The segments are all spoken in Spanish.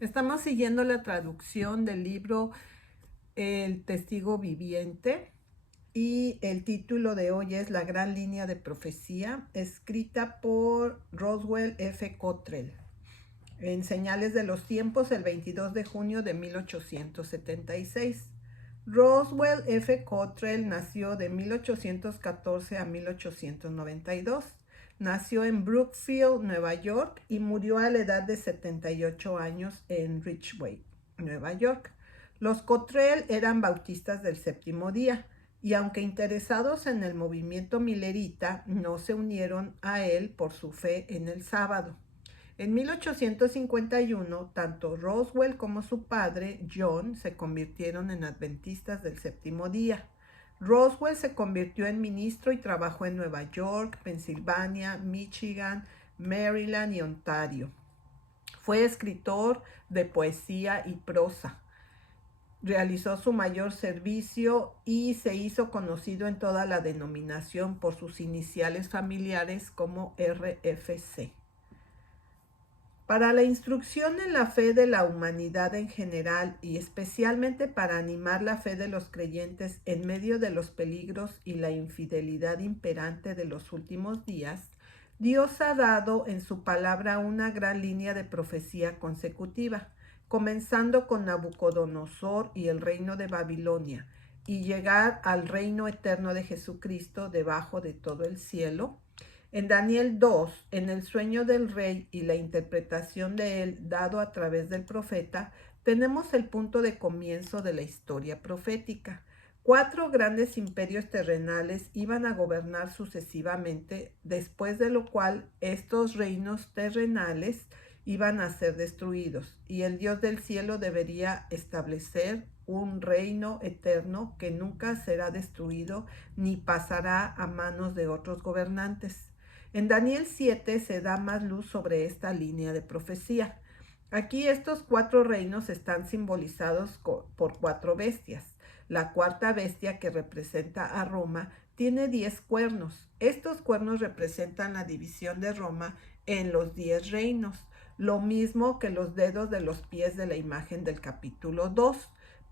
Estamos siguiendo la traducción del libro El Testigo Viviente y el título de hoy es La Gran Línea de Profecía, escrita por Roswell F. Cottrell en Señales de los Tiempos el 22 de junio de 1876. Roswell F. Cottrell nació de 1814 a 1892. Nació en Brookfield, Nueva York, y murió a la edad de 78 años en Ridgeway, Nueva York. Los Cottrell eran bautistas del séptimo día, y aunque interesados en el movimiento milerita, no se unieron a él por su fe en el sábado. En 1851, tanto Roswell como su padre, John, se convirtieron en adventistas del séptimo día. Roswell se convirtió en ministro y trabajó en Nueva York, Pensilvania, Michigan, Maryland y Ontario. Fue escritor de poesía y prosa. Realizó su mayor servicio y se hizo conocido en toda la denominación por sus iniciales familiares como RFC. Para la instrucción en la fe de la humanidad en general y especialmente para animar la fe de los creyentes en medio de los peligros y la infidelidad imperante de los últimos días, Dios ha dado en su palabra una gran línea de profecía consecutiva, comenzando con Nabucodonosor y el reino de Babilonia, y llegar al reino eterno de Jesucristo debajo de todo el cielo. En Daniel 2, en el sueño del rey y la interpretación de él dado a través del profeta, tenemos el punto de comienzo de la historia profética. 4 grandes imperios terrenales iban a gobernar sucesivamente, después de lo cual estos reinos terrenales iban a ser destruidos, y el Dios del cielo debería establecer un reino eterno que nunca será destruido ni pasará a manos de otros gobernantes. En Daniel 7 se da más luz sobre esta línea de profecía. Aquí estos 4 reinos están simbolizados por 4 bestias. La cuarta bestia, que representa a Roma, tiene 10 cuernos. Estos cuernos representan la división de Roma en los 10 reinos, lo mismo que los dedos de los pies de la imagen del capítulo 2,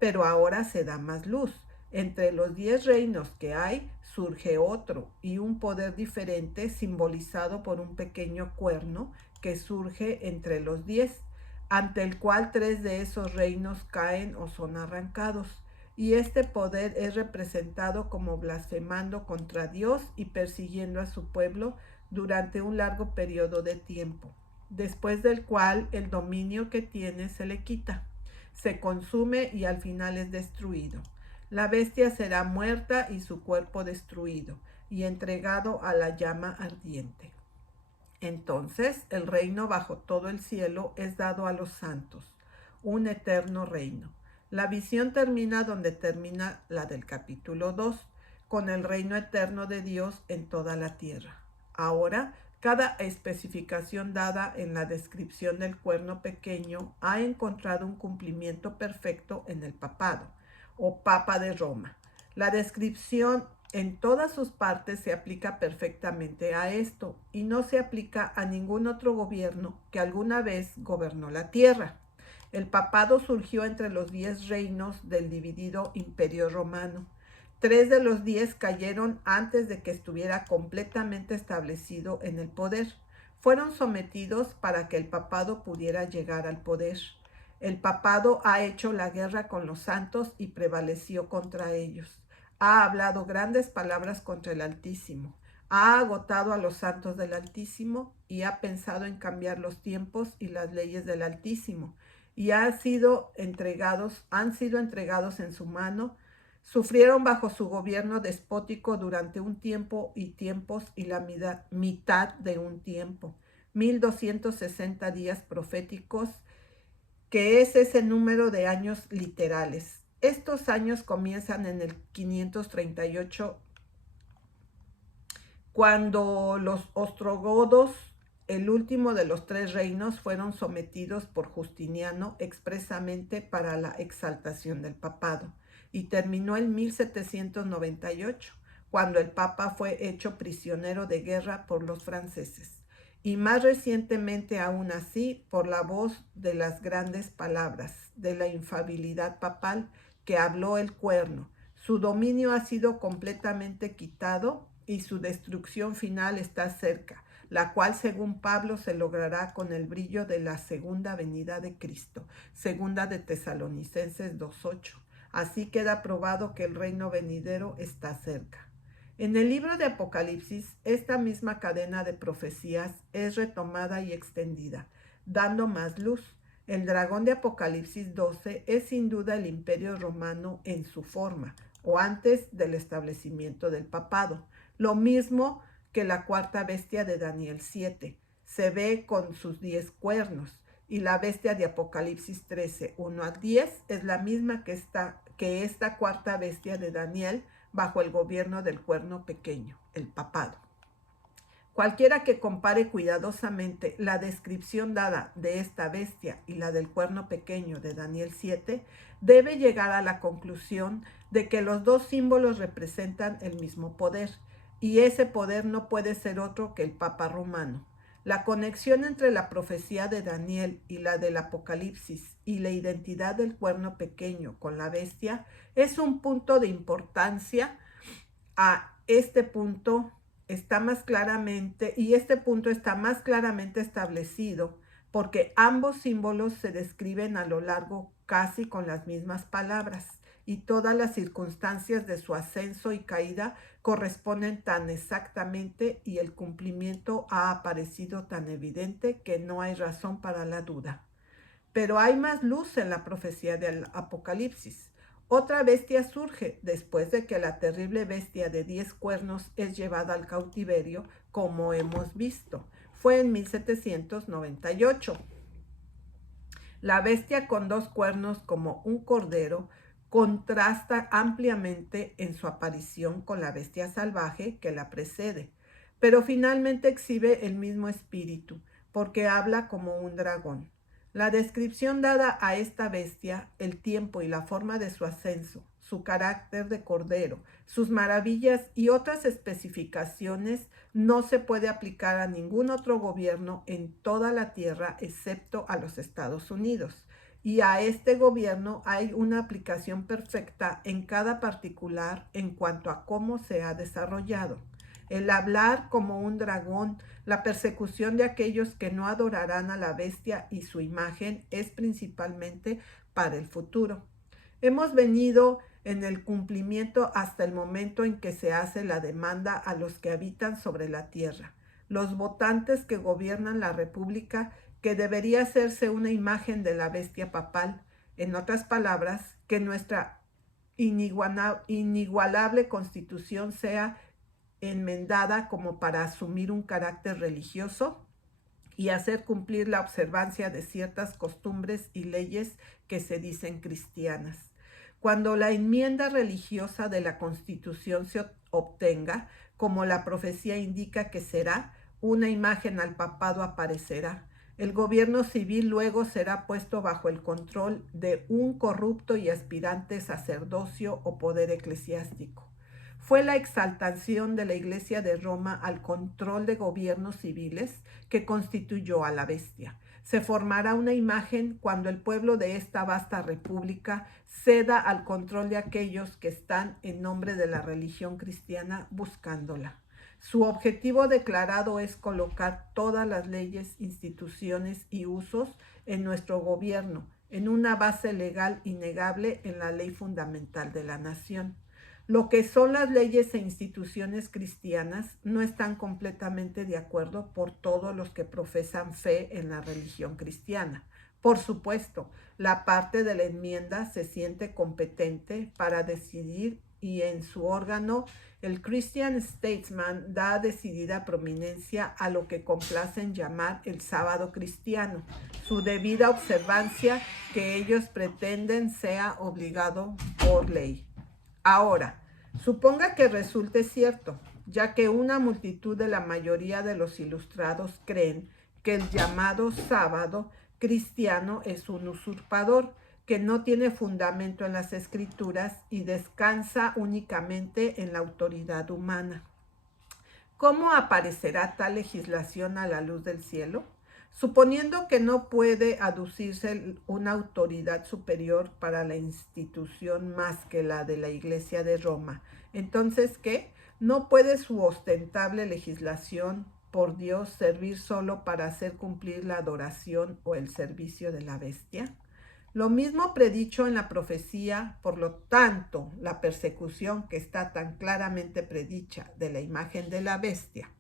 pero ahora se da más luz. Entre los 10 reinos que hay, surge otro y un poder diferente simbolizado por un pequeño cuerno que surge entre los 10, ante el cual 3 de esos reinos caen o son arrancados. Y este poder es representado como blasfemando contra Dios y persiguiendo a su pueblo durante un largo periodo de tiempo, después del cual el dominio que tiene se le quita, se consume y al final es destruido. La bestia será muerta y su cuerpo destruido y entregado a la llama ardiente. Entonces el reino bajo todo el cielo es dado a los santos, un eterno reino. La visión termina donde termina la del capítulo 2, con el reino eterno de Dios en toda la tierra. Ahora, cada especificación dada en la descripción del cuerno pequeño ha encontrado un cumplimiento perfecto en el papado, o Papa de Roma. La descripción en todas sus partes se aplica perfectamente a esto y no se aplica a ningún otro gobierno que alguna vez gobernó la tierra. El papado surgió entre los 10 reinos del dividido Imperio Romano. 3 de los 10 cayeron antes de que estuviera completamente establecido en el poder. Fueron sometidos para que el papado pudiera llegar al poder. El papado ha hecho la guerra con los santos y prevaleció contra ellos. Ha hablado grandes palabras contra el Altísimo. Ha agotado a los santos del Altísimo y ha pensado en cambiar los tiempos y las leyes del Altísimo. Y han sido entregados en su mano. Sufrieron bajo su gobierno despótico durante un tiempo y tiempos y la mitad de un tiempo. 1260 días proféticos, que es ese número de años literales. Estos años comienzan en el 538, cuando los ostrogodos, el último de los 3 reinos, fueron sometidos por Justiniano expresamente para la exaltación del papado, y terminó en 1798, cuando el papa fue hecho prisionero de guerra por los franceses. y más recientemente aún así por la voz de las grandes palabras de la infalibilidad papal que habló el cuerno. Su dominio ha sido completamente quitado y su destrucción final está cerca, la cual según Pablo se logrará con el brillo de la segunda venida de Cristo. Segunda de Tesalonicenses 2:8. Así queda probado que el reino venidero está cerca. En el libro de Apocalipsis, esta misma cadena de profecías es retomada y extendida, dando más luz. El dragón de Apocalipsis 12 es sin duda el imperio romano en su forma, o antes del establecimiento del papado. Lo mismo que la cuarta bestia de Daniel 7. Se ve con sus 10 cuernos, y la bestia de Apocalipsis 13, 1 a 10, es la misma que esta cuarta bestia de Daniel, bajo el gobierno del cuerno pequeño, el papado. Cualquiera que compare cuidadosamente la descripción dada de esta bestia y la del cuerno pequeño de Daniel 7, debe llegar a la conclusión de que los dos símbolos representan el mismo poder, y ese poder no puede ser otro que el Papa romano. La conexión entre la profecía de Daniel y la del Apocalipsis y la identidad del cuerno pequeño con la bestia es un punto de importancia. A este punto está más claramente, y este punto está más claramente establecido porque ambos símbolos se describen a lo largo casi con las mismas palabras, y todas las circunstancias de su ascenso y caída corresponden tan exactamente, y el cumplimiento ha aparecido tan evidente que no hay razón para la duda. Pero hay más luz en la profecía del Apocalipsis. Otra bestia surge después de que la terrible bestia de 10 cuernos es llevada al cautiverio, como hemos visto. Fue en 1798. La bestia con 2 cuernos como un cordero contrasta ampliamente en su aparición con la bestia salvaje que la precede, pero finalmente exhibe el mismo espíritu, porque habla como un dragón. La descripción dada a esta bestia, el tiempo y la forma de su ascenso, su carácter de cordero, sus maravillas y otras especificaciones no se puede aplicar a ningún otro gobierno en toda la tierra excepto a los Estados Unidos. Y a este gobierno hay una aplicación perfecta en cada particular en cuanto a cómo se ha desarrollado. El hablar como un dragón, la persecución de aquellos que no adorarán a la bestia y su imagen es principalmente para el futuro. Hemos venido en el cumplimiento hasta el momento en que se hace la demanda a los que habitan sobre la tierra, los votantes que gobiernan la república, que debería hacerse una imagen de la bestia papal. En otras palabras, que nuestra inigualable constitución sea enmendada como para asumir un carácter religioso y hacer cumplir la observancia de ciertas costumbres y leyes que se dicen cristianas. Cuando la enmienda religiosa de la Constitución se obtenga, como la profecía indica que será, una imagen al papado aparecerá. El gobierno civil luego será puesto bajo el control de un corrupto y aspirante sacerdocio o poder eclesiástico. Fue la exaltación de la Iglesia de Roma al control de gobiernos civiles que constituyó a la bestia. Se formará una imagen cuando el pueblo de esta vasta república ceda al control de aquellos que están en nombre de la religión cristiana buscándola. Su objetivo declarado es colocar todas las leyes, instituciones y usos en nuestro gobierno en una base legal innegable en la ley fundamental de la nación. Lo que son las leyes e instituciones cristianas no están completamente de acuerdo por todos los que profesan fe en la religión cristiana. Por supuesto, la parte de la enmienda se siente competente para decidir, y en su órgano, el Christian Statesman da decidida prominencia a lo que complacen llamar el sábado cristiano, su debida observancia que ellos pretenden sea obligado por ley. Ahora, suponga que resulte cierto, ya que una multitud de la mayoría de los ilustrados creen que el llamado sábado cristiano es un usurpador que no tiene fundamento en las escrituras y descansa únicamente en la autoridad humana. ¿Cómo aparecerá tal legislación a la luz del cielo? Suponiendo que no puede aducirse una autoridad superior para la institución más que la de la Iglesia de Roma, entonces, ¿qué? ¿No puede su ostentable legislación por Dios servir solo para hacer cumplir la adoración o el servicio de la bestia? Lo mismo predicho en la profecía, por lo tanto, la persecución que está tan claramente predicha de la imagen de la bestia.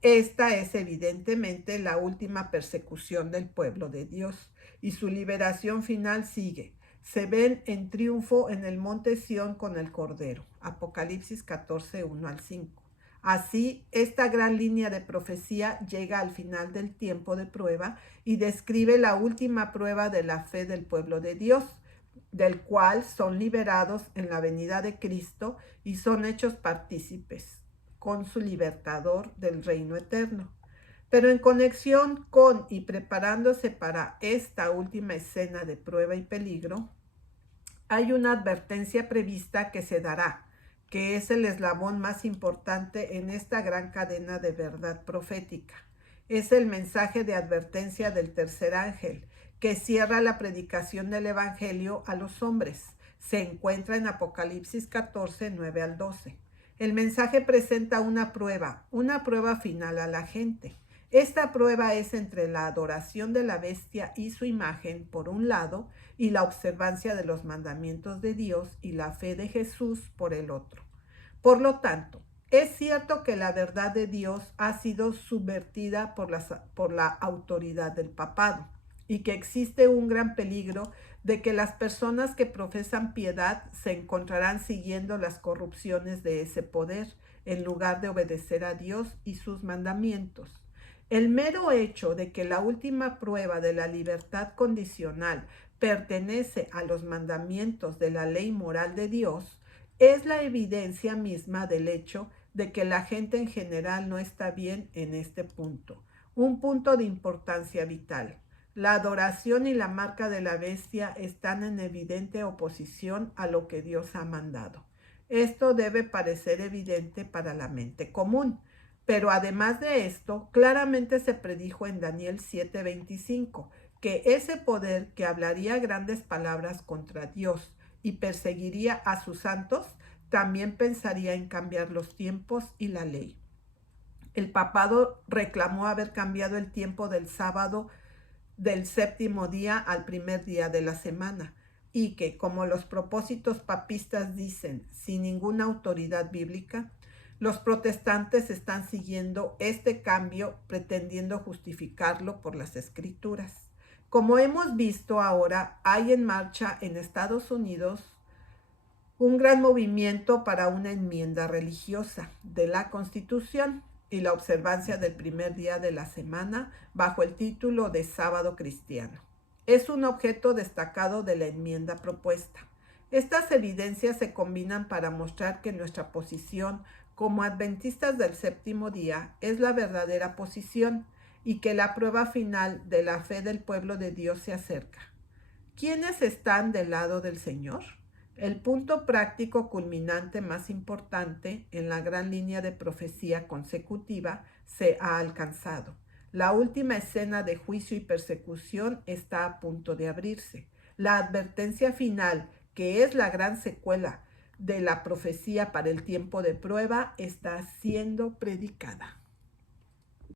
Esta es evidentemente la última persecución del pueblo de Dios y su liberación final sigue. Se ven en triunfo en el monte Sión con el Cordero. Apocalipsis 14, 1 al 5. Así, esta gran línea de profecía llega al final del tiempo de prueba y describe la última prueba de la fe del pueblo de Dios, del cual son liberados en la venida de Cristo y son hechos partícipes con su libertador del reino eterno. Pero en conexión con y preparándose para esta última escena de prueba y peligro, hay una advertencia prevista que se dará, que es el eslabón más importante en esta gran cadena de verdad profética. Es el mensaje de advertencia del tercer ángel, que cierra la predicación del Evangelio a los hombres. Se encuentra en Apocalipsis 14, 9 al 12. El mensaje presenta una prueba final a la gente. Esta prueba es entre la adoración de la bestia y su imagen, por un lado, y la observancia de los mandamientos de Dios y la fe de Jesús, por el otro. Por lo tanto, es cierto que la verdad de Dios ha sido subvertida por la autoridad del papado y que existe un gran peligro de que las personas que profesan piedad se encontrarán siguiendo las corrupciones de ese poder en lugar de obedecer a Dios y sus mandamientos. El mero hecho de que la última prueba de la libertad condicional pertenece a los mandamientos de la ley moral de Dios es la evidencia misma del hecho de que la gente en general no está bien en este punto, un punto de importancia vital. La adoración y la marca de la bestia están en evidente oposición a lo que Dios ha mandado. Esto debe parecer evidente para la mente común, pero además de esto, claramente se predijo en Daniel 7:25 que ese poder que hablaría grandes palabras contra Dios y perseguiría a sus santos, también pensaría en cambiar los tiempos y la ley. El papado reclamó haber cambiado el tiempo del sábado del séptimo día al primer día de la semana, y que, como los propósitos papistas dicen, sin ninguna autoridad bíblica, los protestantes están siguiendo este cambio pretendiendo justificarlo por las escrituras. Como hemos visto ahora, hay en marcha en Estados Unidos un gran movimiento para una enmienda religiosa de la Constitución y la observancia del primer día de la semana bajo el título de Sábado Cristiano. Es un objeto destacado de la enmienda propuesta. Estas evidencias se combinan para mostrar que nuestra posición como adventistas del séptimo día es la verdadera posición y que la prueba final de la fe del pueblo de Dios se acerca. ¿Quiénes están del lado del Señor? El punto práctico culminante más importante en la gran línea de profecía consecutiva se ha alcanzado. La última escena de juicio y persecución está a punto de abrirse. La advertencia final, que es la gran secuela de la profecía para el tiempo de prueba, está siendo predicada.